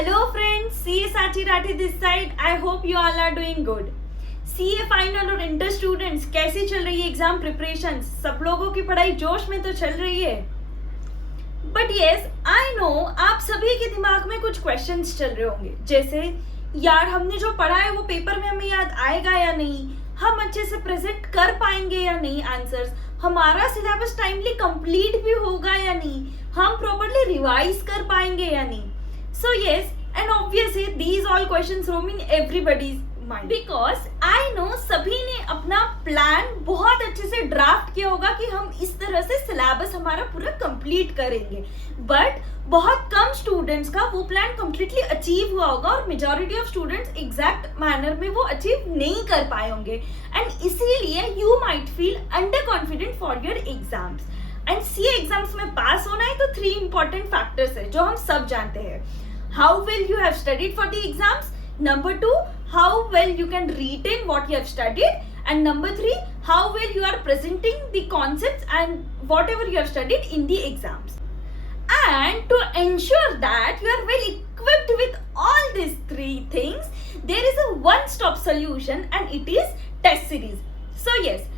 Hello friends, CA Sachi Rathi this side. I hope you all are doing good. CA final और inter students कैसी चल रही है exam preparation? सब लोगों की पढ़ाई जोश में तो चल रही है. बट येस आई नो आप सभी के दिमाग में कुछ क्वेश्चंस चल रहे होंगे, जैसे यार हमने जो पढ़ा है वो पेपर में हमें याद आएगा या नहीं, हम अच्छे से प्रेजेंट कर पाएंगे या नहीं आंसर्स, हमारा सिलेबस टाइमली कंप्लीट भी होगा या नहीं, हम प्रॉपर्ली रिवाइज कर पाएंगे या नहीं. So yes, and obviously these all questions roam in everybody's mind because I know सभी ने अपना प्लान बहुत अच्छे से ड्राफ्ट किया होगा कि हम इस तरह से सिलेबस हमारा पूरा कंप्लीट करेंगे. बट बहुत कम स्टूडेंट्स का वो प्लान कंप्लीटली अचीव हुआ होगा और majority of students exact manner में वो अचीव नहीं कर पाए होंगे. एंड इसीलिए you might feel under confident for your exams. And CA exams में पास होना है तो 3 इंपॉर्टेंट फैक्टर्स है जो हम सब जानते हैं. How well you have studied for the exams. Number 2, how well you can retain what you have studied. And number 3, how well you are presenting the concepts and whatever you have studied in the exams. And to ensure that you are well equipped with all these 3 things, there is a one-stop solution and it is test series. So yes,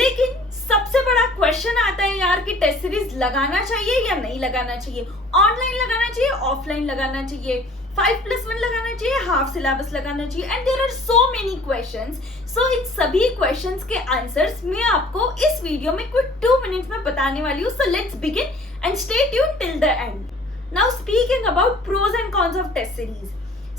लेकिन सबसे बड़ा question आता है यार कि test series लगाना चाहिए या नहीं लगाना चाहिए, ऑनलाइन लगाना चाहिए, ऑफलाइन लगाना चाहिए, 5+1 लगाना चाहिए, हाफ सिलेबस लगाना चाहिए. And there are so many questions. So in सभी क्वेश्चंस के आंसर्स मैं आपको इस वीडियो में क्विक 2 मिनट्स में बताने वाली हूँ. So let's begin and stay tuned till the end. Now speaking about pros and cons of test series.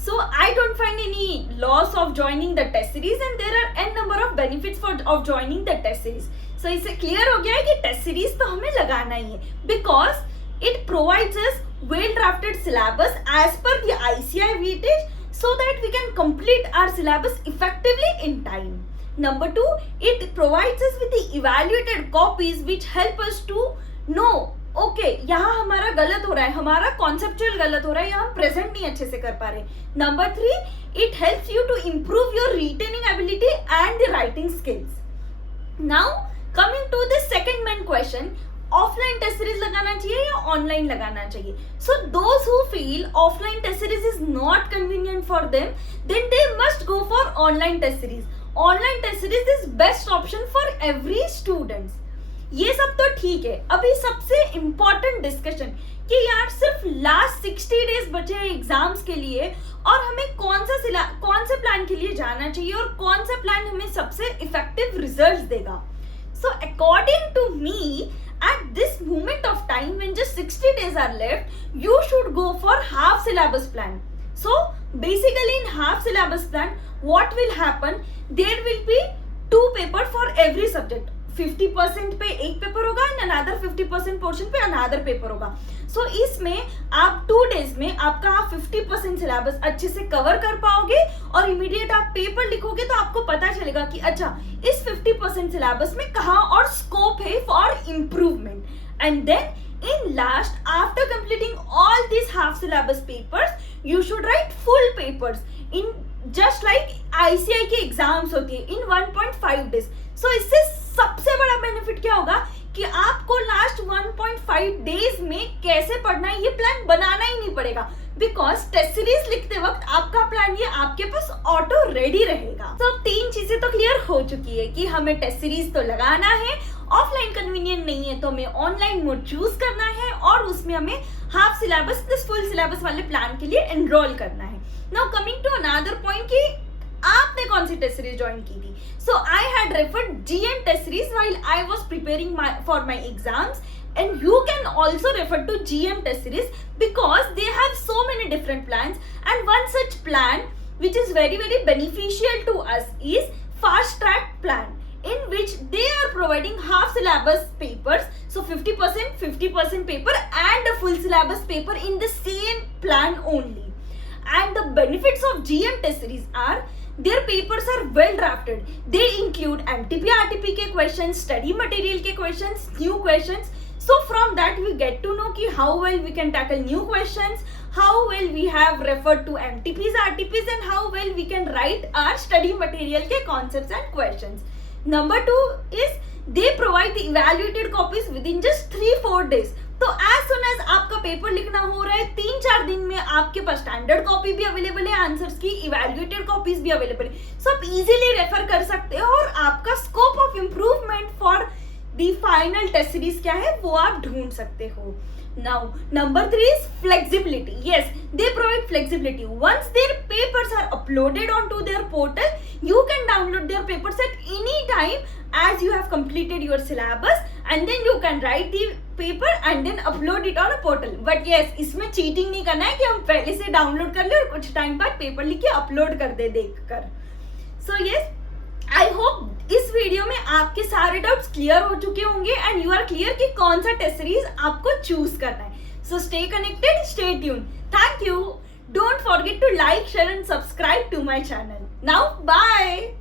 So I don't find any loss of joining the test series and there are n number of benefits of joining the test series. So इससे clear हो गया है कि test series तो हमें लगाना ही है because it provides us well drafted syllabus as per the ICI weightage so that we can complete our syllabus effectively in time. Number 2, it provides us with the evaluated copies which help us to know okay यहाँ हमारा गलत हो रहा है, हमारा conceptual गलत हो रहा है, यहाँ हम प्रेजेंट नहीं अच्छे से कर पा रहे. Number 3, it helps you to improve your retaining ability and the writing skills. Now coming to the second main question, offline test series लगाना चाहिए या ऑनलाइन लगाना चाहिए. So those who feel offline test series is not convenient for them then they must go for online test series. Online test series is best option for every students. ये सब तो ठीक है. अभी सबसे इंपॉर्टेंट डिस्कशन कि यार सिर्फ लास्ट 60 डेज बचे हैं एग्जाम्स के लिए और हमें कौन से प्लान के लिए जाना चाहिए और कौन सा प्लान हमें सबसे इफेक्टिव रिजल्ट्स देगा. So according to me at this moment of time when just 60 days are left, you should go for half syllabus plan. So basically in half syllabus plan what will happen, there will be 2 paper for every subject. 50% पे एक paper होगा and another 50% portion पे another paper होगा. सो इसमें आप 2 days में आपका 50% syllabus अच्छे से कवर कर पाओगे और इमीडिएट आप पेपर लिखोगे तो आपको पता चलेगा कि अच्छा इस 50% सिलेबस में कहाँ और स्कोप है for improvement. And then in last after completing all this half syllabus papers you should write full papers in just like ICI की एग्जाम्स होती है इन 1.5 days. सो इससे सबसे बड़ा बेनिफिट क्या होगा कि आपको लास्ट 1.5 डेज में कैसे पढ़ना है ये प्लान बनाना ही नहीं पड़ेगा बिकॉज टेस्ट सीरीज लिखते वक्त आपका प्लान ये आपके पास ऑटो रेडी रहेगा. तो अब 3 चीजें तो क्लियर हो चुकी है कि हमें टेस्ट सीरीज तो लगाना है, ऑफलाइन कन्वीनियंट नहीं है तो हमें ऑनलाइन मोड चूज करना है और उसमें हमें half syllabus plus full syllabus वाले प्लान के लिए एनरोल करना है. Now coming to another point कि आपने कौन सी टेस्ट सीरीज ज्वाइन की थी. So I had referred GM test series while I was preparing for my exams and you can also refer to GM test series because they have so many different plans and one such plan which is very beneficial to us is fast track plan in which they are providing half syllabus papers, so 50% paper and a full syllabus paper in the same plan only. And the benefits of GM test series are their papers are well drafted. They include MTP RTP के questions, study material के questions, new questions. So from that we get to know कि how well we can tackle new questions, how well we have referred to MTPs, RTPs and how well we can write our study material के concepts and questions. Number 2 is they provide the evaluated copies within just 3-4 days. तो as soon as आपका paper लिखना हो रहा है 3-4 दिन में आपके पास स्टैंडर्ड कॉपी भी अवेलेबल है, आंसर्स की इवेल्युएटेड कॉपीज भी अवेलेबल है, सो आप इजीली रेफर कर सकते हो और आपका scope of improvement for the final test series क्या है वो आप ढूंढ सकते हो. Now, number 3 is flexibility. Yes, they provide flexibility. Once their papers are uploaded onto their portal, you can download their papers at any time as you have completed your syllabus, and then you can write the paper and then upload it on a portal. But yes, इसमें cheating नहीं करना है कि हम पहले से download कर ले और कुछ टाइम बाद पेपर लिख के अपलोड कर दे देखकर. So yes, आई होप इस वीडियो में आपके सारे डाउट्स क्लियर हो चुके होंगे एंड यू आर क्लियर कि कौन सा टेस्ट सीरीज आपको चूज करना है. So stay connected, stay tune. Thank you. Don't forget to like, share and subscribe to my channel. Now bye.